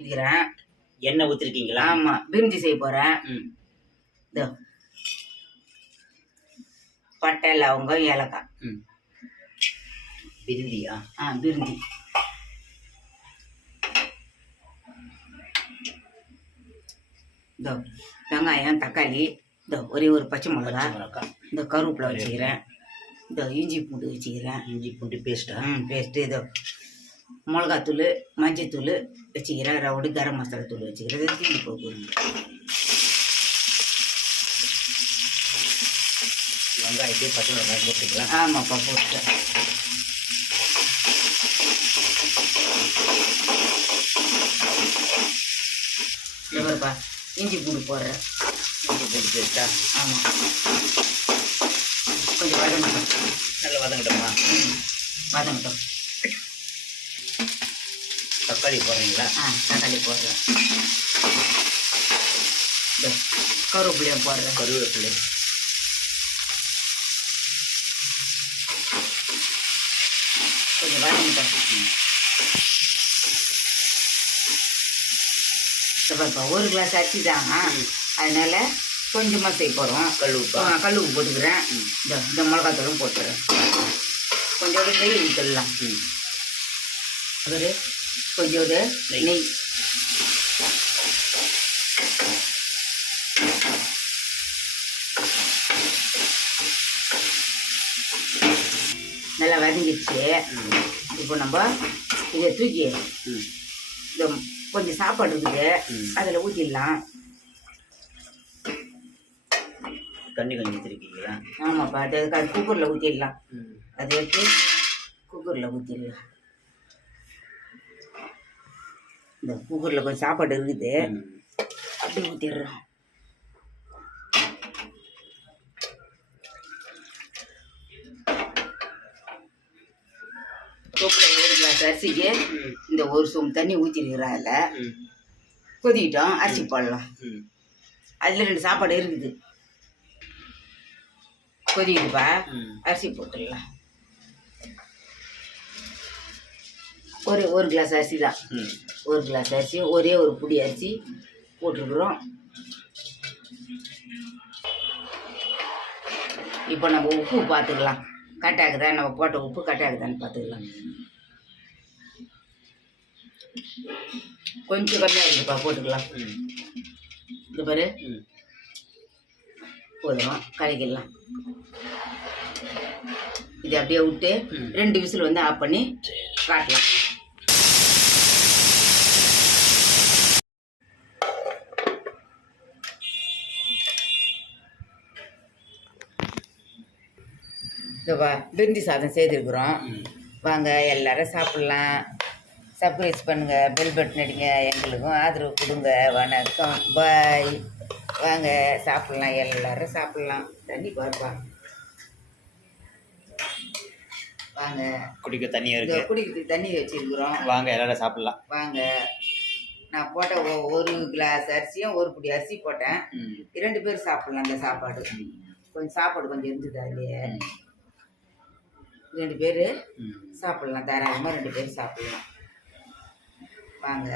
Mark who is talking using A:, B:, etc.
A: இருக்கிறேன்
B: எண்ணெய் ஊற்றிருக்கீங்களா
A: ஆமா பிரிஞ்சி செய்ய போறேன்.
B: ம்.
A: இதோ. பட்டை லவங்கம் ஏலக்காய்.
B: ம். பிரிந்தியா
A: ஆ பிரிஞ்சி. இதோ வெங்காயம் தக்காளி இதோ ஒரே ஒரு பச்சை மிளகா. இந்த கருவேப்பிலை வச்சுக்கிறேன். இந்த இஞ்சி பூண்டு வச்சுக்கிறேன்.
B: இஞ்சி பூண்டு பேஸ்ட்டா
A: ம் பேஸ்ட்டு இதோ மிளகாத்தூள் மஞ்சத்தூள் வச்சுக்கிறேன். ரவுடி கரம் மசாலா தூள் வச்சுக்கிறேன். கிள்ளி போட்டுருங்க
B: வெங்காயத்தையும் பச்சை மிளகாய் போட்டுக்கலாம்.
A: ஆமாப்பா போட்டுட்டேன் எவருப்பா இஞ்சி பூண்டு போடுறேன்.
B: இஞ்சி பூண்டு பேஸ்ட்டா
A: ஆமாம் கொஞ்சம் வதங்கட்டும்.
B: நல்லா வதங்கட்டுமா?
A: வதங்கட்டும்.
B: தக்காளி போடுறீங்களா?
A: ஆ தக்காளி போடுறேன். இதோ கருவேப்பிலையும் போடுறேன்.
B: கருவேப்பிலை.
A: கொஞ்சம் வதங்கட்டும் இப்போ ஒரு கிளாஸ் அரிசி தான். அதனால கொஞ்சமாக செய்ய போகிறோம்
B: கல் உப்பா
A: கல் உப்பு போட்டுக்கிறேன். இந்த இந்த மிளகாத்தூளும் போட்டுறேன் கொஞ்சோண்டு நெய் ஊற்றிடலாம்
B: ம்.
A: ஒரு கொஞ்சோண்டு
B: நெய்.
A: நல்லா வதங்கிடுச்சு. இப்போ நம்ம இதை தூக்கி இந்த கொஞ்சம் சாப்பாடு இருக்குது. அதில் ஊற்றிடலாம்
B: தண்ணி கொஞ்சம் ஊற்றிருக்கீங்களா
A: ஆமாப்பா அது அது குக்கரில் ஊற்றிடலாம் அதை எடுத்து குக்கரில் ஊற்றிடலாம் இந்த குக்கரில் கொஞ்சம் சாப்பாடு இருக்குது.
B: ம்.
A: அப்படியே ஊற்றிடுறோம் தொப்பில் ஒரு கிளாஸ் அரிசிக்கு இந்த ஒரு சொம்பு தண்ணி ஊற்றிருக்கிறேன் அதில். கொதிக்கிட்டோம். அரிசி போடலாம். அதில் ரெண்டு சாப்பாடு இருக்குது. கொதிக்குதுப்பா. அரிசி போட்டுடலாம். ஒரு ஒரு கிளாஸ் அரிசி தான். ஒரு கிளாஸ் அரிசி ஒரே ஒரு புடி அரிசி போட்டிருக்குறோம் இப்போ நம்ம உப்பு பார்த்துக்கலாம். கட்டாக்குதா நம்ம போட்ட உப்பு கட்டாக்குதான்னு பார்த்துக்கலாம். கொஞ்சம் கம்மியாக இருக்குப்பா போட்டுக்கலாம். இது பாரு. போதும்? கலக்கிடலாம். இது அப்படியே விட்டு. ரெண்டு விசில் வந்து ஆஃப் பண்ணி
B: சரி.
A: இதுவா பிரிஞ்சி சாதம் செய்திருக்கிறோம். வாங்க எல்லாரும் சாப்பிட்லாம். சர்ப்ரைஸ் பண்ணுங்க பெல் பட்டன் அடிங்க எங்களுக்கும் ஆதரவு கொடுங்க வணக்கம் பாய் வாங்க சாப்பிட்லாம் எல்லாரும் சாப்பிட்லாம். தண்ணி பார்ப்பா. வாங்க.
B: குடிக்க
A: இந்த
B: இருக்கு.
A: குடிக்கிறதுக்கு தண்ணி வச்சிருக்கிறோம்.
B: வாங்க எல்லாரும் சாப்பிடலாம்.
A: வாங்க. நான் போட்ட ஒரு கிளாஸ் அரிசியும் ஒரு புடி அரிசி போட்டேன். இரண்டு பேர் சாப்பிடலாம் அந்த சாப்பாடு. கொஞ்சம் சாப்பாடு கொஞ்சம் இருந்தது அதுலேயே ரெண்டு பேர் சாப்பிடலாம். தாராளமாக ரெண்டு பேர் சாப்பிடலாம். வாங்க.